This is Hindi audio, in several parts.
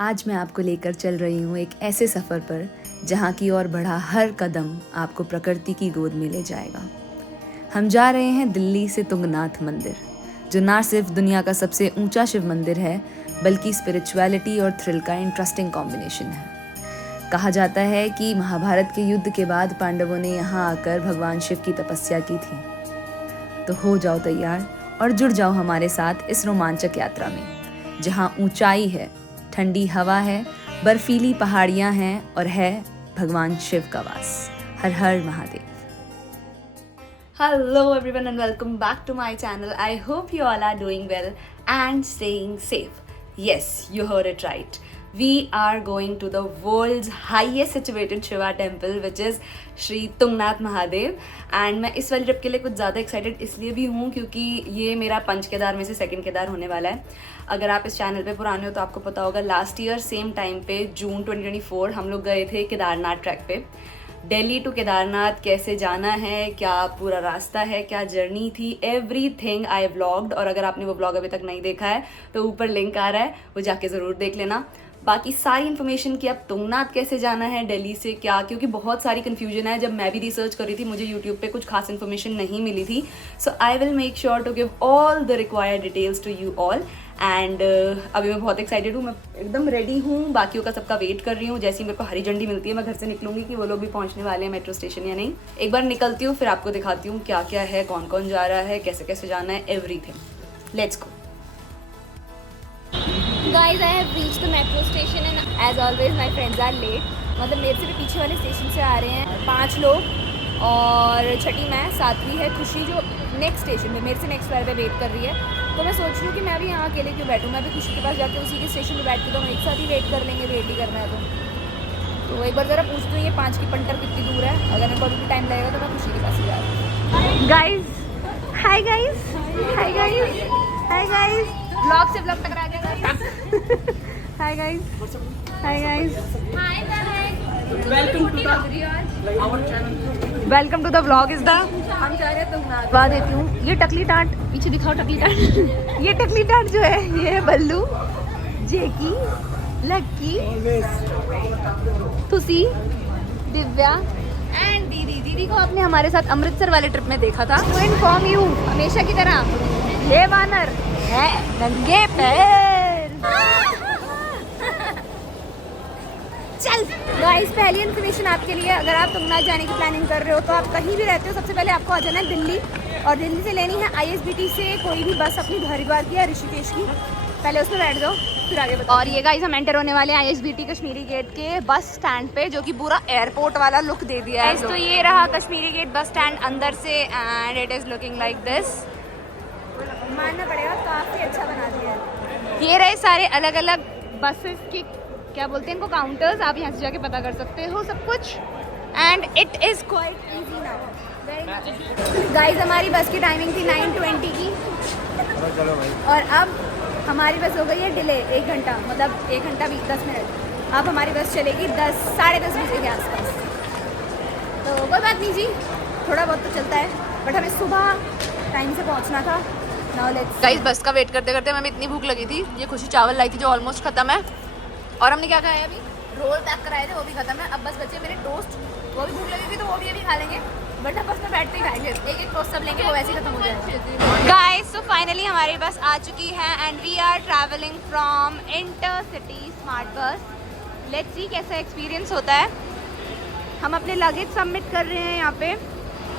आज मैं आपको लेकर चल रही हूँ एक ऐसे सफ़र पर जहाँ की ओर बढ़ा हर कदम आपको प्रकृति की गोद में ले जाएगा। हम जा रहे हैं दिल्ली से तुंगनाथ मंदिर, जो ना सिर्फ दुनिया का सबसे ऊंचा शिव मंदिर है, बल्कि स्पिरिचुअलिटी और थ्रिल का इंटरेस्टिंग कॉम्बिनेशन है। कहा जाता है कि महाभारत के युद्ध के बाद पांडवों ने यहाँ आकर भगवान शिव की तपस्या की थी। तो हो जाओ तैयार और जुड़ जाओ हमारे साथ इस रोमांचक यात्रा में, जहाँ ऊंचाई है, ठंडी हवा है, बर्फीली पहाड़ियाँ हैं और है भगवान शिव का वास। हर हर Mahadev. Hello everyone and welcome back to my channel. I hope you all are doing well and staying safe. Yes, you heard it right. We are going to the world's highest situated Shiva temple, which is Shri Tungnath Mahadev. And मैं इस वाली ट्रिप के लिए कुछ ज़्यादा एक्साइटेड इसलिए भी हूँ क्योंकि ये मेरा पंच केदार में से सेकंड केदार होने वाला है. अगर आप इस चैनल पे पुराने हो तो आपको पता होगा, लास्ट ईयर सेम टाइम पे जून 2024 हम लोग गए थे केदारनाथ ट्रैक पे. दिल्ली टू केदारनाथ कैसे जाना है, क्या पूरा रास्ता है, क्या जर्नी थी, एवरीथिंग आई व्लॉग्ड. और अगर आपने वो व्लॉग अभी तक नहीं देखा है तो ऊपर लिंक आ रहा है, वो जाके ज़रूर देख लेना. बाकी सारी इन्फॉर्मेशन कि अब तुंगनाथ कैसे जाना है दिल्ली से क्या, क्योंकि बहुत सारी कन्फ्यूजन है. जब मैं भी रिसर्च कर रही थी मुझे यूट्यूब पे कुछ खास इन्फॉर्मेशन नहीं मिली थी. So I will make sure to give all the required details to you all. And अभी मैं बहुत एक्साइटेड हूँ, मैं एकदम रेडी हूँ, बाकियों का सबका वेट कर रही हूँ. जैसे ही मेरे को हरी झंडी मिलती है मैं घर से निकलूंगी कि वो लोग भी पहुँचने वाले हैं मेट्रो स्टेशन या नहीं. एक बार निकलती हूँ फिर आपको दिखाती हूँ क्या क्या है, कौन कौन जा रहा है, कैसे कैसे जाना है, everything. Let's go. Guys, I have reached the metro station and as always my friends are late. मतलब मेरे से भी पीछे वाले स्टेशन से आ रहे हैं 5 लोग और छठी मैं, सातवीं है खुशी जो नेक्स्ट स्टेशन पे मेरे से नेक्स्ट वाले पे वेट कर रही है. तो मैं सोच रही हूँ कि मैं भी यहाँ अकेले क्यों बैठूँ, मैं भी खुशी के पास जाके उसी के स्टेशन पे बैठ के तो हम एक साथ ही वेट कर लेंगे, वेट ही करना है. तो एक बार ज़रा पूछती हूँ ये 5 की पंटर कितनी दूर है. अगर मेरे को अभी भी टाइम लगेगा तो मैं खुशी के पास ही जा रही हूँ. Guys hi guys, hi guys, hi guys. Blog से ब्लॉग टकरा गया guys. Hi guys, hi guys, hi guys. Welcome to the vlog. इज द हम जा रहे हैं तुंगनाथ. बता देती हूँ, ये टकली टाट पीछे दिखाओ. टकली टाट ये टकली टाट जो है ये है बल्लू, जेकी, लक्की, तुसी, दिव्या एंड दीदी. दीदी को आपने हमारे साथ अमृतसर वाले ट्रिप में देखा था. टू इन्फॉर्म यू, हमेशा की तरह ये वानर है नंगे पैर. चल गाइस, पहली इन्फॉर्मेशन आपके लिए, अगर आप तुंगनाथ जाने की प्लानिंग कर रहे हो तो आप कहीं भी रहते हो, सबसे पहले आपको आ जाना है दिल्ली. और दिल्ली से लेनी है ISBT से कोई भी बस अपनी हरिद्वार की या ऋषिकेश की. पहले उसमें बैठ जाओ फिर आगे बताओ. और ये गाइस हम एंटर होने वाले हैं ISBT कश्मीरी गेट के बस स्टैंड पे, जो कि पूरा एयरपोर्ट वाला लुक दे दिया है. तो ये रहा कश्मीरी गेट बस स्टैंड अंदर से and it is looking like this. मानना पड़ेगा काफ़ी अच्छा बना दिया है. ये रहे सारे अलग अलग बसेस की क्या बोलते हैं इनको, काउंटर्स. आप यहाँ से जाके पता कर सकते हो सब कुछ. And it is quite easy now. Guys हमारी बस की टाइमिंग थी 9:20 की और अब हमारी बस हो गई है डिले 1 घंटा, मतलब 1 घंटा 10 मिनट. अब हमारी बस चलेगी 10 साढ़े 10 बजे के आसपास. तो कोई बात नहीं जी, थोड़ा बहुत तो चलता है, बट हमें सुबह टाइम से पहुंचना था. गाइस बस का वेट करते करते हमें इतनी भूख लगी थी. ये खुशी चावल लाई थी जो ऑलमोस्ट खत्म है. और हमने क्या खाया अभी, रोल पैक कराए थे, वो भी खत्म है. अब बस बचे मेरे टोस्ट, वो भी भूख लगी थी तो वो भी अभी खा लेंगे. बट अब बस में बैठते ही खाएंगे, एक एक टोस्ट सब लेंगे, वो वैसे ही खत्म हो जाएगा. गाइस सो फाइनली हमारी बस आ चुकी है and we are travelling from intercity smart bus. Let's see कैसा एक्सपीरियंस होता है. हम अपने लगेज सबमिट कर रहे हैं यहाँ पे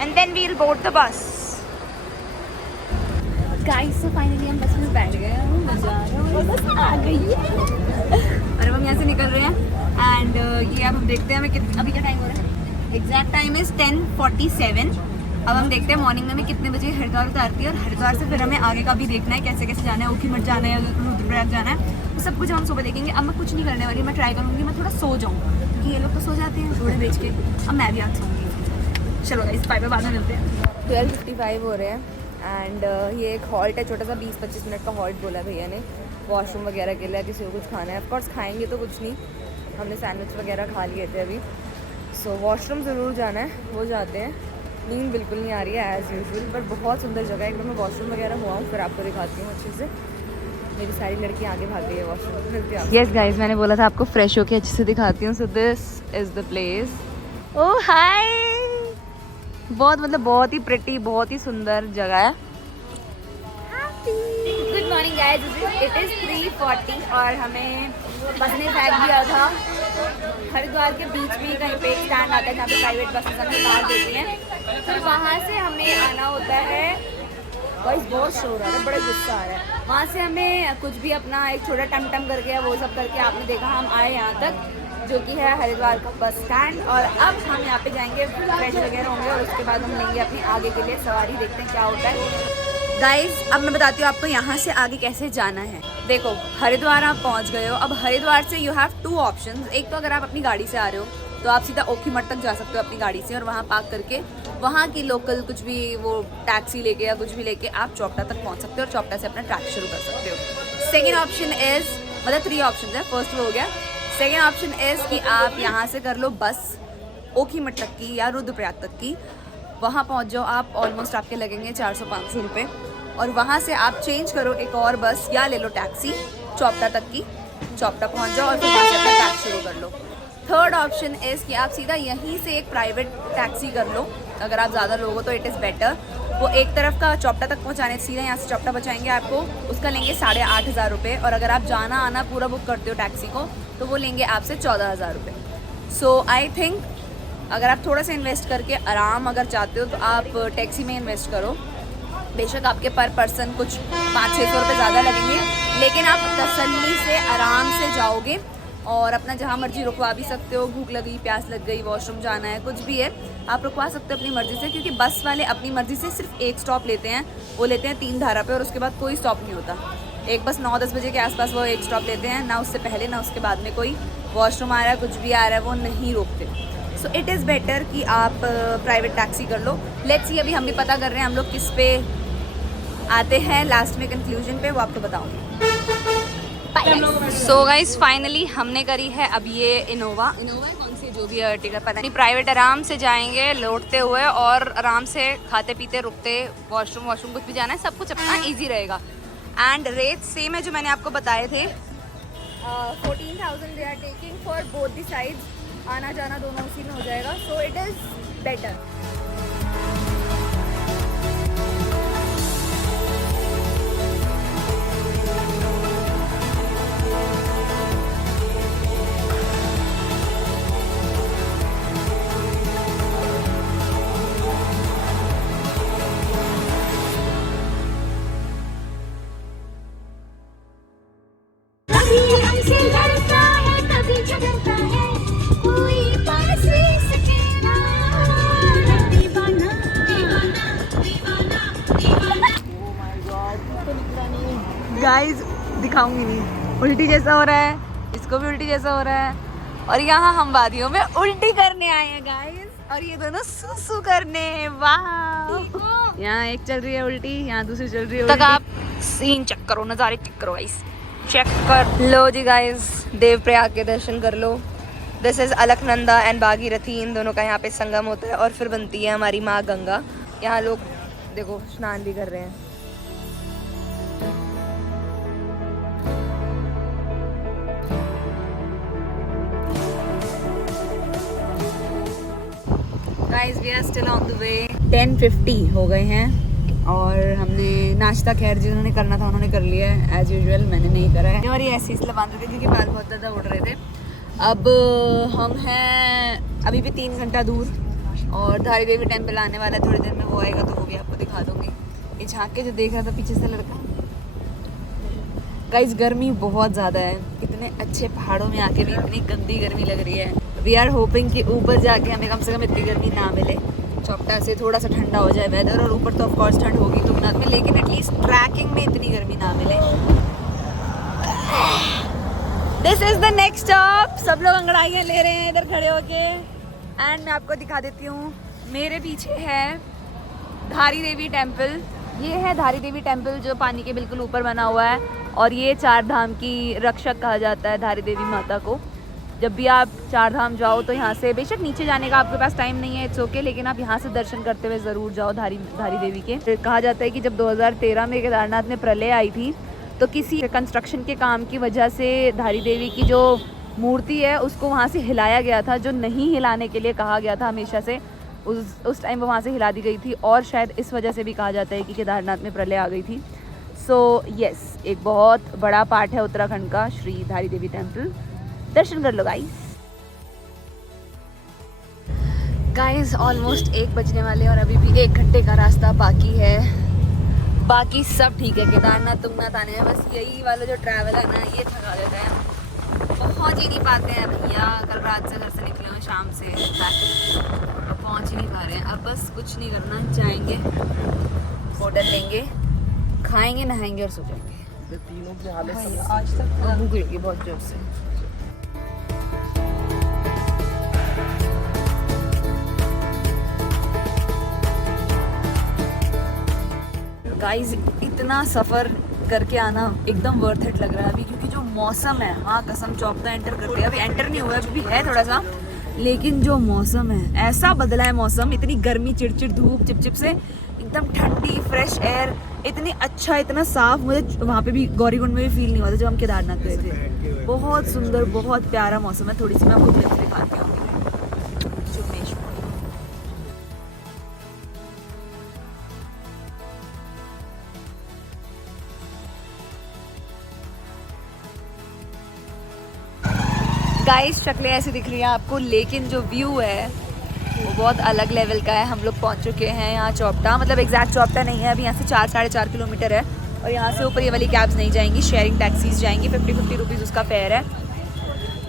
and then we will board the bus. Guys so finally हम बस में बैठ गए हैं, बस आ गई है और अब हम यहाँ से निकल रहे हैं. एंड ये अब हम देखते हैं हमें अभी क्या टाइम हो रहा है. Exact time is 10:47. अब हम देखते हैं मॉर्निंग में हमें कितने बजे हरिद्वार उतारती है और हरिद्वार से फिर हमें आगे का भी देखना है, कैसे कैसे जाना है, ऊखीमठ जाना है, रुद्रप्रयाग जाना है, वो सब कुछ हम सुबह देखेंगे. अब मैं कुछ नहीं करने वाली, मैं ट्राई करूँगी मैं थोड़ा सो जाऊँ क्योंकि ये लोग तो सो जाते हैं जोड़े बेच के. अब मैं भी आज सोऊंगी. चलो गाइस बाय बाय, बाद में मिलते हैं. 12:55 हो रहे हैं एंड ये एक हॉल्ट है, छोटा सा 20-25 मिनट का हॉल्ट बोला भैया ने, वॉशरूम वगैरह के लिए, किसी को कुछ खाना है. ऑफकोर्स खाएंगे तो कुछ नहीं, हमने सैंडविच वगैरह खा लिए थे अभी. सो वॉशरूम ज़रूर जाना है, वो जाते हैं. नींद बिल्कुल नहीं आ रही है एज़ यूजुअल, पर बहुत सुंदर जगह है एकदम. मैं वॉशरूम वगैरह हुआ हूँ, फिर आपको दिखाती हूँ अच्छे से. मेरी सारी लड़की आगे भाग गई है वॉशरूम। मिलती है यस गाइज, मैंने बोला था आपको फ्रेश होके अच्छे से दिखाती हूँ। So this is the place. Oh hi, बहुत ही प्रिटी, बहुत ही सुंदर जगह है। Good morning guys, it is 3:40 और हमें बस ने बैग दिया था हरिद्वार के बीच में कहीं पे एक स्टैंड आता है जहाँ पे प्राइवेट बसेस हमें कार देती हैं। फिर वहाँ से हमें आना होता है। गाइस बहुत शोर आ रहा है, बड़ा गुस्सा आ रहा है। वहाँ से हमें कुछ भी अपना एक छोटा टम करके वो सब करके आपने देखा हम आए यहाँ तक, जो कि है हरिद्वार का बस स्टैंड। और अब हम यहाँ पे जाएंगे, फ्रेश वगैरह होंगे और उसके बाद हम लेंगे अपनी आगे के लिए सवारी। देखते हैं क्या होता है। गाइज अब मैं बताती हूँ आपको यहाँ से आगे कैसे जाना है। देखो हरिद्वार आप पहुँच गए हो। अब हरिद्वार से यू हैव 2 ऑप्शंस। एक तो अगर आप अपनी गाड़ी से आ रहे हो तो आप सीधा ओखीमठ तक जा सकते हो अपनी गाड़ी से और वहाँ पार्क करके वहाँ की लोकल कुछ भी वो टैक्सी लेके या कुछ भी लेके आप चौपटा तक पहुँच सकते हो और चौपटा से अपना ट्रैक शुरू कर सकते हो। सेकेंड ऑप्शन इज़, मतलब 3 ऑप्शन है, फर्स्ट वो हो गया। सेकेंड ऑप्शन इज़ कि आप यहाँ से कर लो बस ओखीमठ तक की या रुद्रप्रयाग तक की। वहाँ पहुँच जाओ आप, ऑलमोस्ट आपके लगेंगे 400-500 रुपये। और वहाँ से आप चेंज करो एक और बस या ले लो टैक्सी चौपटा तक की, चौपटा पहुँच जाओ और फिर वहाँ से अपना ट्रैक शुरू कर लो। थर्ड ऑप्शन इज़ कि आप सीधा यहीं से एक प्राइवेट टैक्सी कर लो। अगर आप ज़्यादा लोग हो तो इट इज़ बेटर। वो एक तरफ का चौपटा तक पहुँचाने, सीधा यहाँ से चौपटा बचाएंगे आपको, उसका लेंगे 8,500 रुपये। और अगर आप जाना आना पूरा बुक करते हो टैक्सी को तो वो लेंगे आपसे 14,000 रुपये। सो आई थिंक अगर आप थोड़ा सा इन्वेस्ट करके आराम अगर चाहते हो तो आप टैक्सी में इन्वेस्ट करो। बेशक आपके पर पर्सन कुछ 500-600 रुपये ज़्यादा लगेंगे, लेकिन आप तसल्ली से आराम से जाओगे और अपना जहाँ मर्जी रुकवा भी सकते हो। भूख लगी, प्यास लग गई, वॉशरूम जाना है, कुछ भी है, आप रुकवा सकते हो अपनी मर्ज़ी से। क्योंकि बस वाले अपनी मर्ज़ी से सिर्फ एक स्टॉप लेते हैं, वो लेते हैं 3 धारा पे और उसके बाद कोई स्टॉप नहीं होता। एक बस 9-10 बजे के आसपास वो एक स्टॉप लेते हैं, ना उससे पहले ना उसके बाद में कोई वॉशरूम आ रहा है, कुछ भी आ रहा है, वो नहीं रोकते। सो इट इज़ बेटर कि आप प्राइवेट टैक्सी कर लो। लेट्स सी, अभी हम भी पता कर रहे हैं हम लोग किस पे आते हैं लास्ट में कंक्लूजन पे, वो आपको बताऊंगी। सो गाइस फाइनली हमने करी है अब ये इनोवा कौन सी जो भी है अर्टिगा पता नहीं, प्राइवेट आराम से जाएंगे लौटते हुए और आराम से खाते पीते रुकते, वॉशरूम कुछ भी जाना है, सब कुछ अपना ईजी रहेगा। एंड रेट सेम है जो मैंने आपको बताए थे। 14,000 they are taking for both the sides. आना जाना दोनों उसी में हो जाएगा। So it is better. Guys दिखाऊंगी नहीं, उल्टी जैसा हो रहा है, इसको भी उल्टी जैसा हो रहा है। और यहाँ हम वादियों में उल्टी करने आए हैं गाइस, और ये दोनों सुसु करने। वाह, यहाँ एक चल रही है उल्टी, यहाँ दूसरी चल रही है उल्टी। तक आप सीन चेक करो, नज़ारे चेक करो गाइस, चेक कर लो जी गाइस। देवप्रयाग के दर्शन कर लो। This is Alaknanda and Bhagirathi, इन दोनों का यहाँ पे संगम होता है और फिर बनती है हमारी माँ गंगा। यहाँ लोग देखो स्नान भी कर रहे हैं। Guys we are still on the way. 10:50 हो गए हैं और हमने नाश्ता खैर जिन्होंने करना था उन्होंने कर लिया है एज यूजुअल, मैंने नहीं करा है। और ये ऐसे इसलिए बांध रहे थे क्योंकि बाल बहुत ज़्यादा उड़ रहे थे। अब हम हैं अभी भी 3 घंटा दूर और धारी देवी टेम्पल आने वाला है, थोड़ी देर में वो आएगा तो वो भी आपको दिखा दूँगी। ये झाँक के जो देख रहा था पीछे से लड़का। गाइस गर्मी बहुत ज़्यादा है, इतने अच्छे पहाड़ों में आके भी इतनी गंदी गर्मी लग रही है। वी आर होपिंग कि ऊपर जाके हमें कम से कम इतनी गर्मी ना मिले, चौपटा से थोड़ा सा ठंडा हो जाए वेदर, और ऊपर तो ऑफकोर्स ठंड होगी तुंगनाथ में, लेकिन एटलीस्ट ट्रैकिंग में इतनी गर्मी ना मिले। This is the next stop. सब लोग अंगड़ाइयाँ ले रहे हैं इधर खड़े होके। एंड मैं आपको दिखा देती हूँ, मेरे पीछे है धारी देवी टेम्पल। ये है धारी देवी टेम्पल जो पानी के बिल्कुल ऊपर बना हुआ है, और ये 4 धाम की रक्षक कहा जाता है धारी देवी माता को। जब भी आप 4 धाम जाओ तो यहाँ से, बेशक नीचे जाने का आपके पास टाइम नहीं है, इट्स ओके, लेकिन आप यहाँ से दर्शन करते हुए ज़रूर जाओ धारी देवी के। कहा जाता है कि जब 2013 में केदारनाथ में प्रलय आई थी तो किसी कंस्ट्रक्शन के काम की वजह से धारी देवी की जो मूर्ति है उसको वहाँ से हिलाया गया था, जो नहीं हिलाने के लिए कहा गया था हमेशा से, उस टाइम वो वहाँ से हिला दी गई थी। और शायद इस वजह से भी कहा जाता है कि केदारनाथ में प्रलय आ गई थी। सो यस, एक बहुत बड़ा पार्ट है उत्तराखंड का श्री धारी देवी टेम्पल। दर्शन कर लो गाइस। ऑलमोस्ट 1 बजने वाले और अभी भी 1 घंटे का रास्ता बाकी है। बाकी सब ठीक है। केदारनाथ तुंगनाथ आने में बस यही वाला जो ट्रैवल है ना, ये थका देता है, पहुंच ही नहीं पाते हैं भैया। कल रात से घर से निकले हुए, शाम से अब पहुंच ही नहीं पा रहे हैं। अब बस कुछ नहीं करना, जाएंगे होटल लेंगे, खाएंगे, नहाएंगे और सो जाएंगे। तीनों की हालत आज तक भूख लगी बहुत जोर से। गाइस, इतना सफ़र करके आना एकदम वर्थ इट लग रहा है अभी, क्योंकि जो मौसम है, हाँ कसम चौपता एंटर करते हैं, अभी एंटर नहीं हुआ है, अभी भी है थोड़ा सा, लेकिन जो मौसम है ऐसा बदला है मौसम, इतनी गर्मी, चिड़चिड़ धूप, चिपचिप से एकदम ठंडी फ्रेश एयर, इतनी अच्छा, इतना साफ, मुझे वहाँ पे भी गौरीकुंड में भी फील नहीं हुआ था जब हम केदारनाथ गए थे। बहुत सुंदर, बहुत प्यारा मौसम है। थोड़ी सी मैं आपको क्लिप्स दिखाती हूँ। गाइस, शक्लें ऐसी दिख रही हैं आपको, लेकिन जो व्यू है वो बहुत अलग लेवल का है। हम लोग पहुंच चुके हैं यहाँ चौपटा, मतलब एग्जैक्ट चौपटा नहीं है, अभी यहाँ से 4-4.5 किलोमीटर है और यहाँ से ऊपर ये वाली कैब्स नहीं जाएंगी, शेयरिंग टैक्सीज जाएंगी। 50-50 रुपीज़ उसका फेयर है।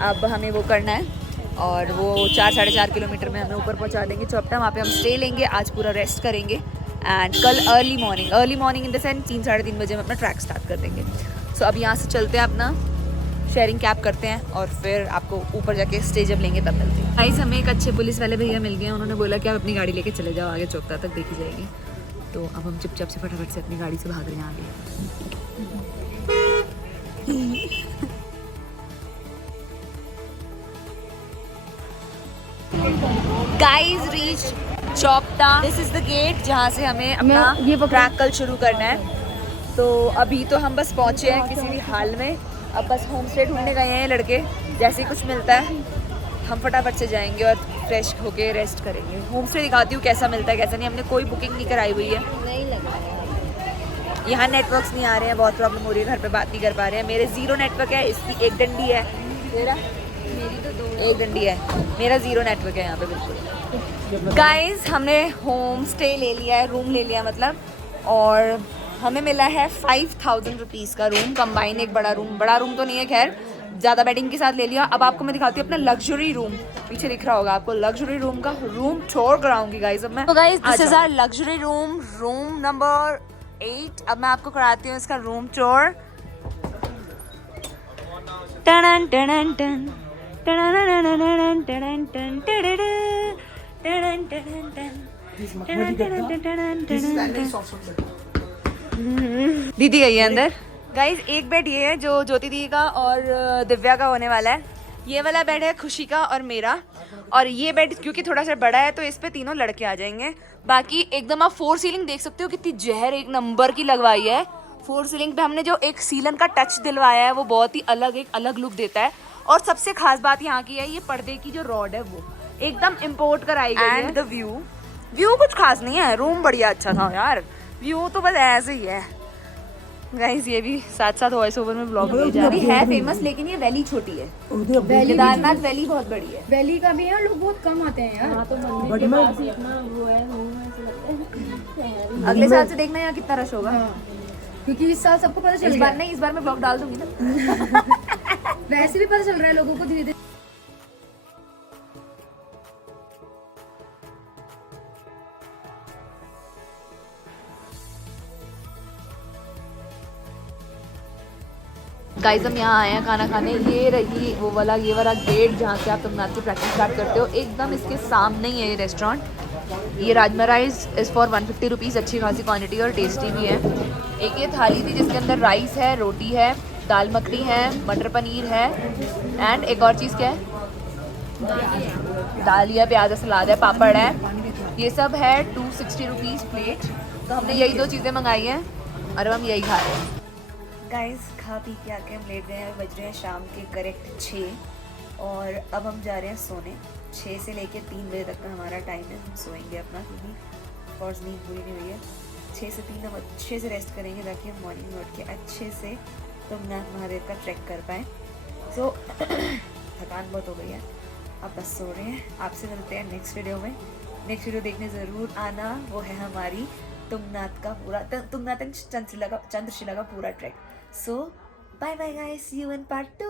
अब हमें वो करना है और वो 4-4.5 किलोमीटर में हमें ऊपर पहुँचा देंगे चौपटा। वहाँ पर हम स्टे लेंगे, आज पूरा रेस्ट करेंगे एंड कल early morning in the sense 3-3:30 बजे हम अपना ट्रैक स्टार्ट कर देंगे। सो अब यहाँ से चलते हैं, अपना शेयरिंग कैब करते हैं और फिर आपको ऊपर जाके स्टे जब लेंगे तब मिलते हैं। गाइस, हमें एक अच्छे पुलिस वाले भैया मिल गए हैं, उन्होंने बोला कि आप अपनी गाड़ी लेके चले जाओ, आगे चौकता तक देखी जाएगी। तो अब हम चुपचाप से फटाफट से अपनी गाड़ी से भाग रहे हैं आगे। Guys, reach Chopta, this is the gate जहाँ से हमें अपना ये ट्रैक कल शुरू करना है। तो अभी तो हम बस पहुँचे हैं किसी भी हाल में, अब बस होम स्टे ढूंढने गए हैं लड़के, जैसे ही कुछ मिलता है हम फटाफट से जाएंगे और फ्रेश होके रेस्ट करेंगे। होम स्टे दिखाती हूँ कैसा मिलता है कैसा नहीं, हमने कोई बुकिंग नहीं कराई हुई है। नहीं लगा, यहाँ नेटवर्क्स नहीं आ रहे हैं, बहुत प्रॉब्लम हो रही है, घर पे बात नहीं कर पा रहे हैं। मेरे 0 नेटवर्क है, इसकी 1 डंडी है, मेरा मेरी तो 2 1 डंडी है, मेरा 0 नेटवर्क है यहाँ पे बिल्कुल। गाइस, हमने होम स्टे ले लिया है, रूम ले लिया मतलब, और हमें मिला है 5000 रुपीज़ का रूम कंबाइन। एक बड़ा रूम तो नहीं है, खैर ज़्यादा बेडिंग के साथ ले लिया। अब आपको मैं दिखाती हूँ अपना लग्जरी रूम, पीछे दिख रहा होगा आपको लग्जरी रूम का रूम टूर कराऊंगी गाइस अब मैं। तो guys, this is our luxury room number 8। अब मैं आपको कराती हूँ इसका रूम टूर। टन टन टन दीदी गई है अंदर। गाइस, एक बेड ये है जो ज्योति दीदी का और दिव्या का होने वाला है। ये वाला बेड है खुशी का और मेरा, और ये बेड क्योंकि थोड़ा सा बड़ा है तो इस पे तीनों लड़के आ जाएंगे। बाकी एकदम आप 4 सीलिंग देख सकते हो, कितनी जहर एक नंबर की लगवाई है। 4 सीलिंग पे हमने जो एक सीलन का टच दिलवाया है वो बहुत ही एक अलग लुक देता है। और सबसे खास बात यहाँ की है, ये पर्दे की जो रॉड है वो एकदम इम्पोर्ट कराई गई है। एंड द व्यू कुछ खास नहीं है, रूम बढ़िया अच्छा था यार, व्यू तो बस ऐसे ही है। गाइस, ये भी साथ वॉइस ओवर में ब्लॉग ले जा रही है फेमस, लेकिन ये वैली छोटी है। केदारनाथ वैली बहुत बड़ी है, वैली का भी है, लोग बहुत कम आते हैं यार। हाँ, तो मंदिर के पास ही इतना वो है, अगले साल से देखना यहाँ कितना रश होगा। क्योंकि इस साल सबको पता चल गया। इस बार मैं ब्लॉग डाल दूंगी ना। वैसे भी पता चल रहा है लोगों को धीरे धीरे। गाइस, हम यहाँ आए हैं खाना खाने। ये रही वो वाला गेट जहाँ से आप तुंगनाथ की प्रैक्टिस स्टार्ट करते हो, एकदम इसके सामने ही है ये रेस्टोरेंट। ये rajma rice is for 150 rupees, अच्छी खासी क्वांटिटी और टेस्टी भी है। एक ये थाली थी जिसके अंदर राइस है, रोटी है, दाल मखनी है, मटर पनीर है, एंड एक और चीज़ क्या है, दालिया, प्याज, सलाद है, पापड़ है। ये सब है 260 रुपीज़ प्लेट। तो हमने यही 2 चीज़ें मंगाई हैं और अब हम यही खा रहे हैं। गाइस खा पी के आके हम लेट गए हैं, बज रहे हैं शाम के करेक्ट 6 और अब हम जा रहे हैं सोने। 6 से लेके 3 बजे तक का हमारा टाइम है, हम सोएंगे अपना क्योंकि फॉर्स नींद पूरी नहीं हुई है। 6 से 3 हम अच्छे से रेस्ट करेंगे ताकि हम मॉर्निंग में उठ के अच्छे से तुंगनाथ महादेव का ट्रैक कर पाएँ। सो थकान बहुत हो गई है, अब बस सो रहे हैं। आपसे मिलते हैं नेक्स्ट वीडियो में। नेक्स्ट वीडियो देखने ज़रूर आना, वो है हमारी तुंगनाथ का पूरा तुंगनाथ एंड चंद्रशिला का पूरा trek. So bye bye guys, see you in part 2।